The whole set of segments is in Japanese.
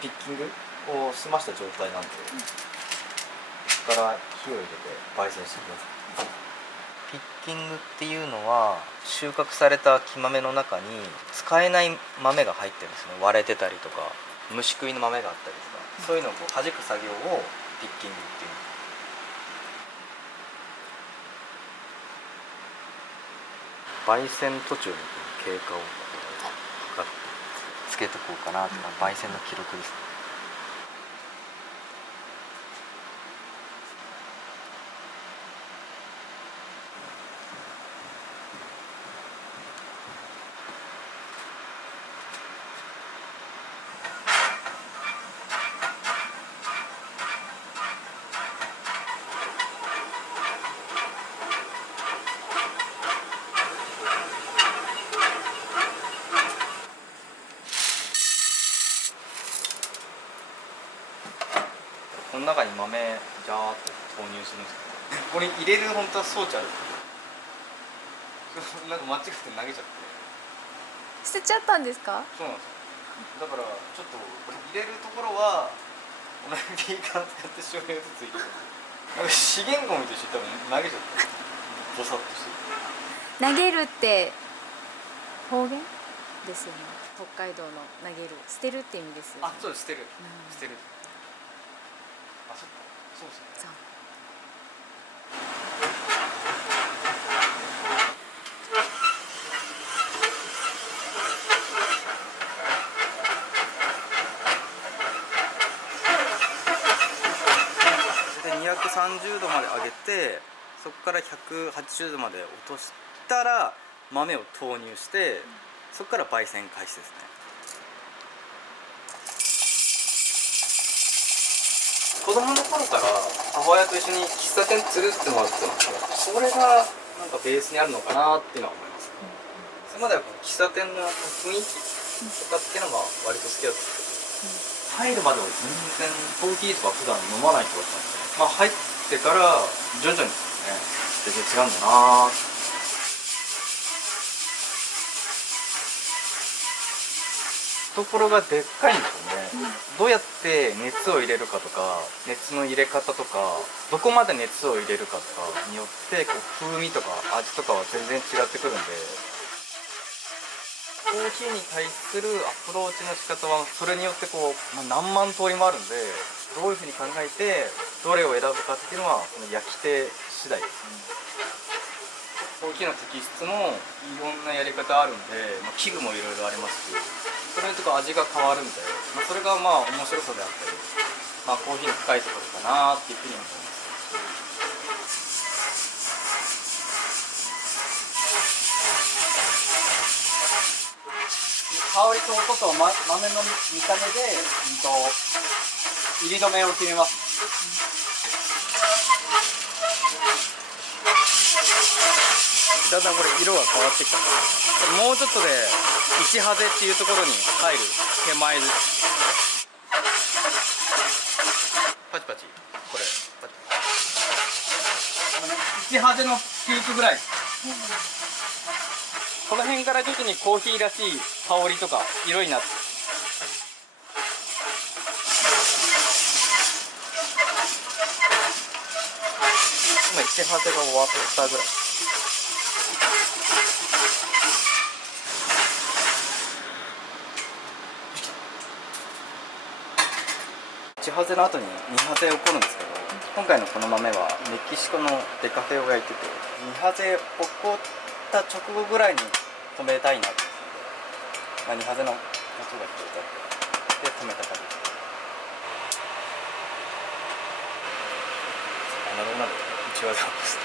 ピッキングを済ました状態なんで、ここから火を入れて焙煎していきます。ピッキングっていうのは収穫された木豆の中に使えない豆が入ってるんですね。割れてたりとか虫食いの豆があったりとか、そういうのをこう弾く作業をピッキングっていう。焙煎途中の経過を測ってつけとこうかなというのは焙煎の記録ですね。この中に豆ジャーっと投入するんですけど、これ入れる本当は装置あるんですよ。なんか間違って投げちゃって捨てちゃったんですか？そうなんですよ。だからちょっとこれ入れるところは同じビーカー使って少量ずつ入れる。なんか資源ゴミと一緒に多分投げちゃってボサッとして。投げるって方言ですよね。北海道の投げる、捨てるって意味ですよね。あ、そうです、捨てる、捨てる。あ、そっか、そうですね。そう。230度まで上げて、そこから180度まで落としたら豆を投入して、そこから焙煎開始ですね。子供の頃から母親と一緒に喫茶店連れてってもらってたんですけど、それがなんかベースにあるのかなっていうのは思います。それまではこの喫茶店の雰囲気とかっていうのが割と好きだったんですけど、入るまでは全然コーヒーとか普段飲まない人だったんですよ。まあ入ってから徐々にですね、全然違うんだなぁ。懐がでっかいんですよね。どうやって熱を入れるかとか、熱の入れ方とか、どこまで熱を入れるかとかによってこう風味とか味とかは全然違ってくるんで、コーヒーに対するアプローチの仕方はそれによってこう、何万通りもあるんで、どういうふうに考えてどれを選ぶかっていうのはその焼き手次第ですね。コーヒーの摘出もいろんなやり方あるんで、器具もいろいろありますし、それによって味が変わるんで、それがまあ面白さであったり、コーヒーの深いところかなっていうふうに思います。香りと音と、豆の見た目で、入り止めを決めます。だんだんこれ色が変わってきた。もうちょっとで1ハゼっていうところに入る手前です。パチパチ、これパチ1ハゼのピークぐらい。この辺から徐々にコーヒーらしい香りとか色になって、今1ハゼが終わったぐらい。1ハゼの後に2ハゼ起こるんですけど、今回のこの豆はメキシコのデカフェを焼いてて、2ハゼ起こった直後ぐらいに止めたいなと思って、2ハゼの音が聞こえたで止めた感じです。なるほど、内技です。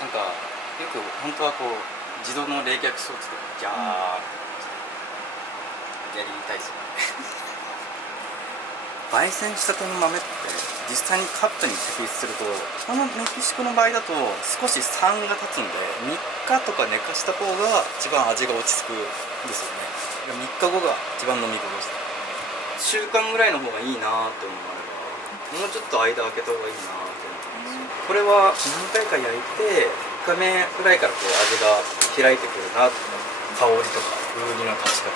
なんかよく本当はこう自動の冷却装置でジャーッやりたいですよね。焙煎したての豆って実際にカップに摘出すると、このメキシコの場合だと少し酸が立つんで、3日とか寝かした方が一番味が落ち着くんですよね。3日後が一番飲み頃です。1週間ぐらいの方がいいなと思うので、もうちょっと間空けた方がいいなと思うんですよ。これは何回か焼いて1日目ぐらいからこう味が開いてくるな、香りとか風味の立ち方、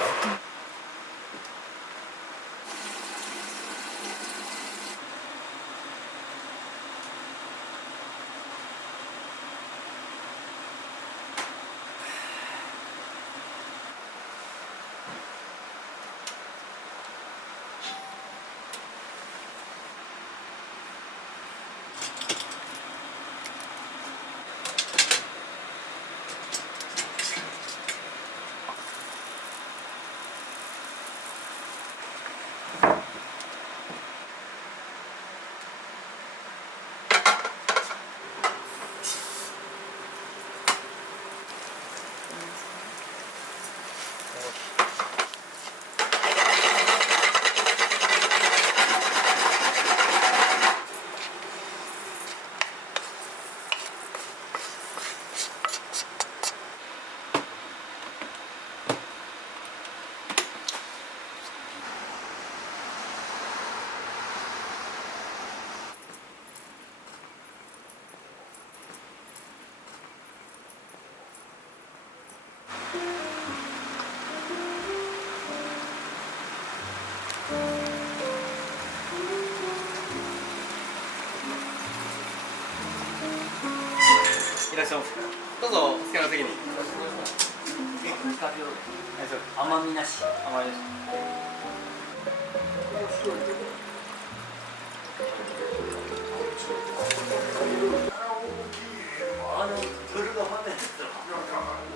いらっしゃいませ。どうぞお好きな席に。甘みなし。甘いです。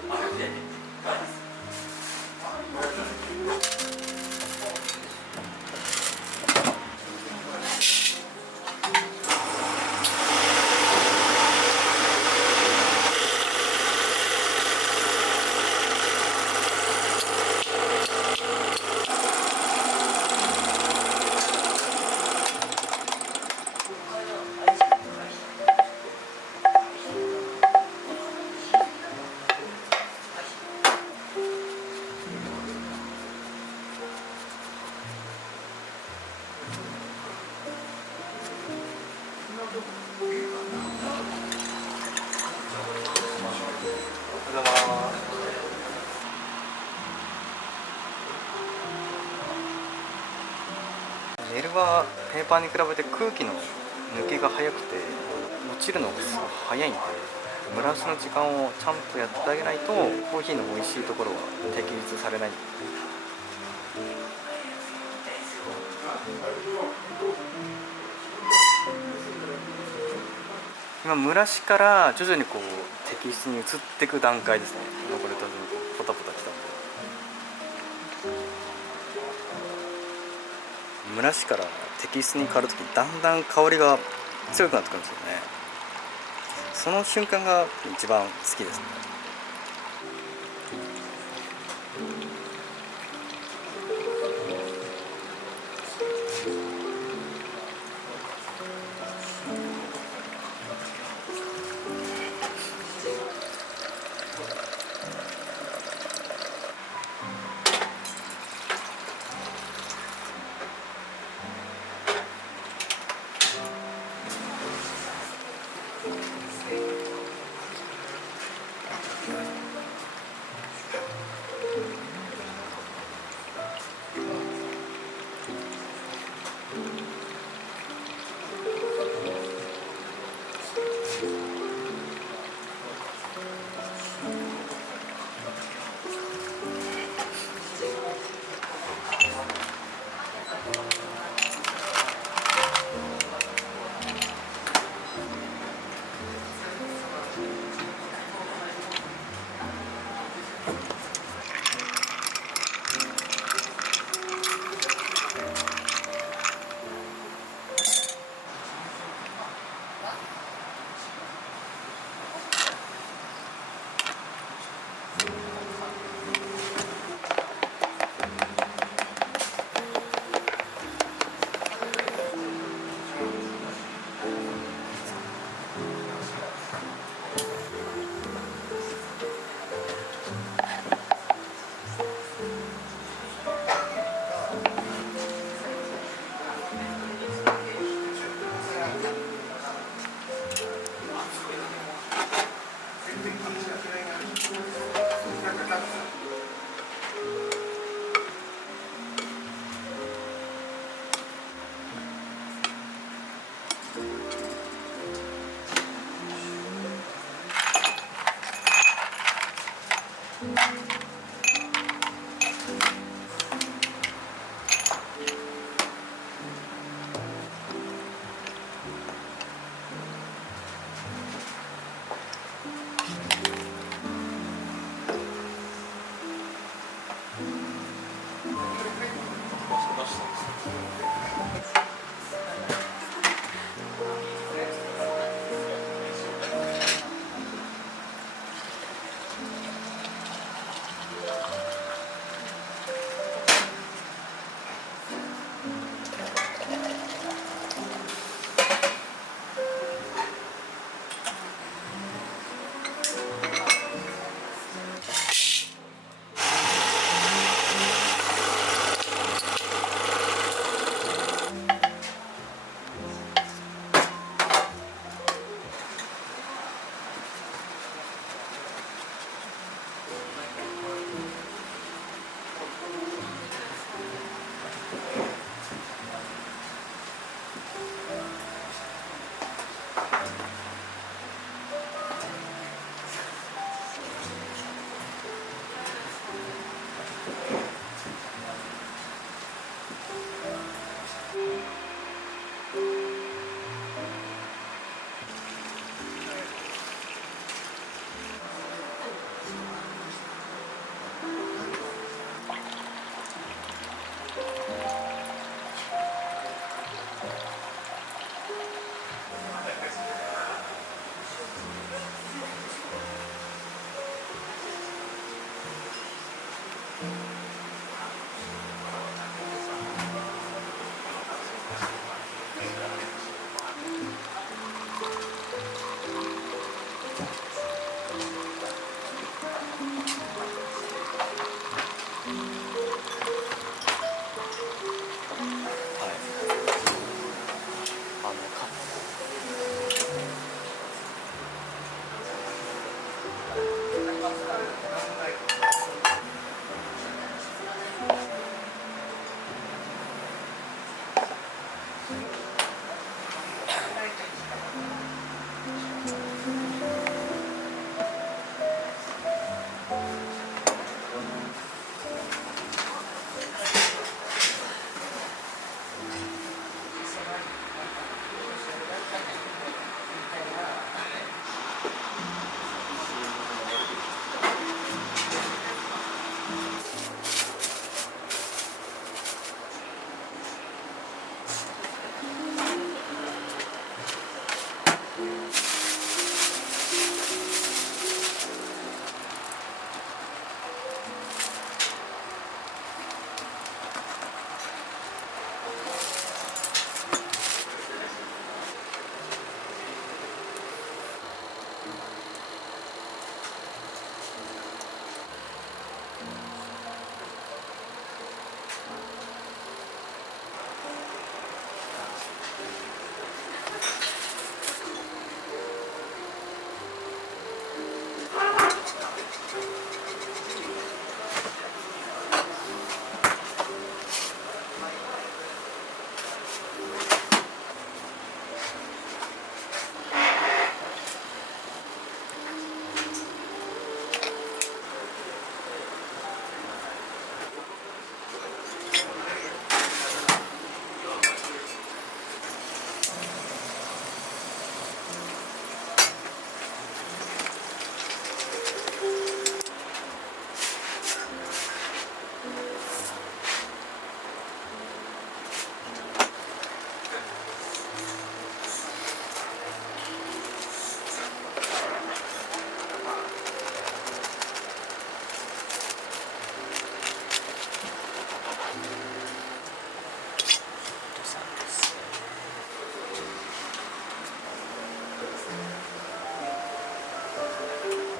おはようございます。ネルはペーパーに比べて空気の抜けが早くて落ちるのがすごい早いんで、蒸らしの時間をちゃんとやってあげないとコーヒーの美味しいところは摘出されない。今蒸らしから徐々にこう摘出に移っていく段階ですね。これとポタポタきたんで、蒸らしから摘出に変わるときだんだん香りが強くなってくるんですよね。その瞬間が一番好きですね。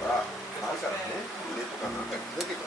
からだからね腕とかなんかだけど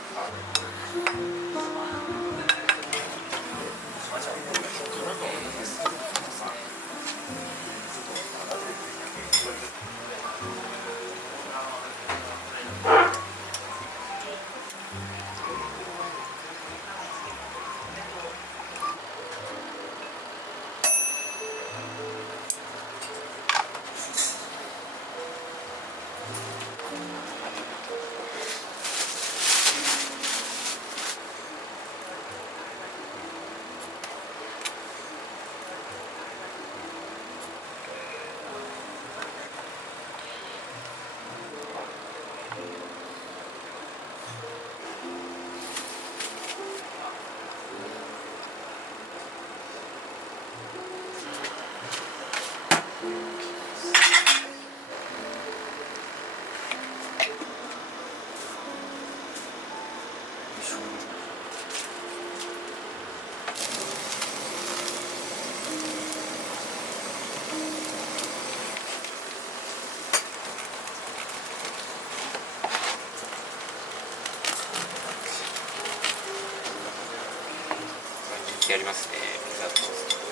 人気ありますね、ピザトーストね。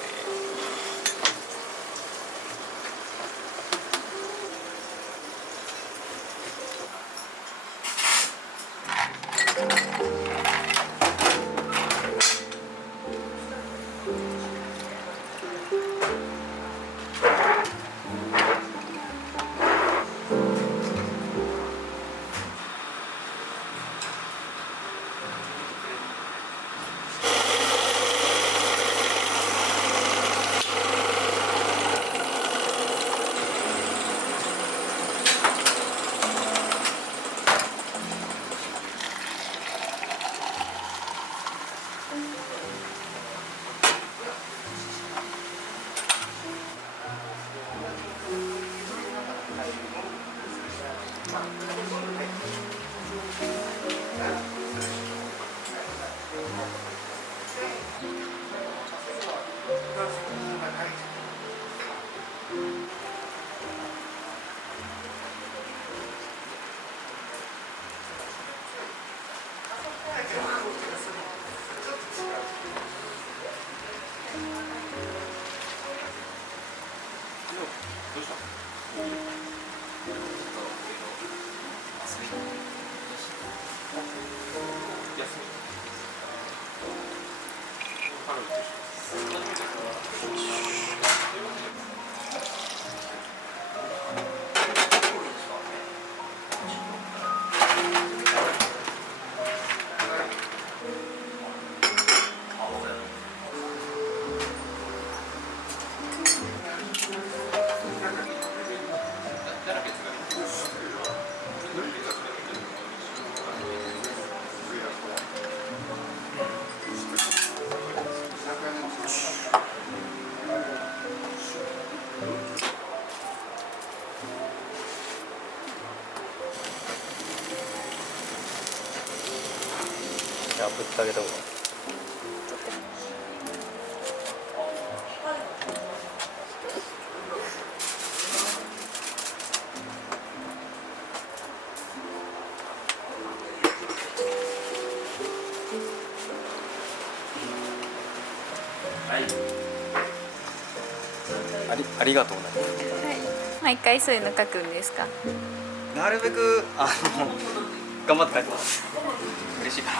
じゃあぶってあげた方がいい。ありがとうね。はい、毎回そういうの書くんですか？なるべく頑張って書いてます。嬉しいから。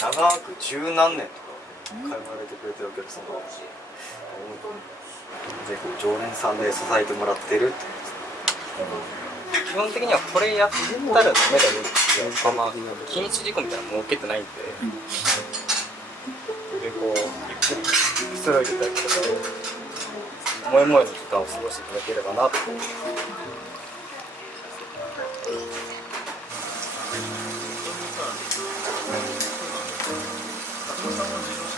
長く十何年とか通われてくれてるお客様が多いでこう常連さんで支えてもらってるって基本的にはこれやったらダメだよっていうか、まあ、禁止事項みたいなの設けてないんで、でこうゆっくりくつろいでいただければ思い思いの時間を過ごしていただければなと。松本さんも自分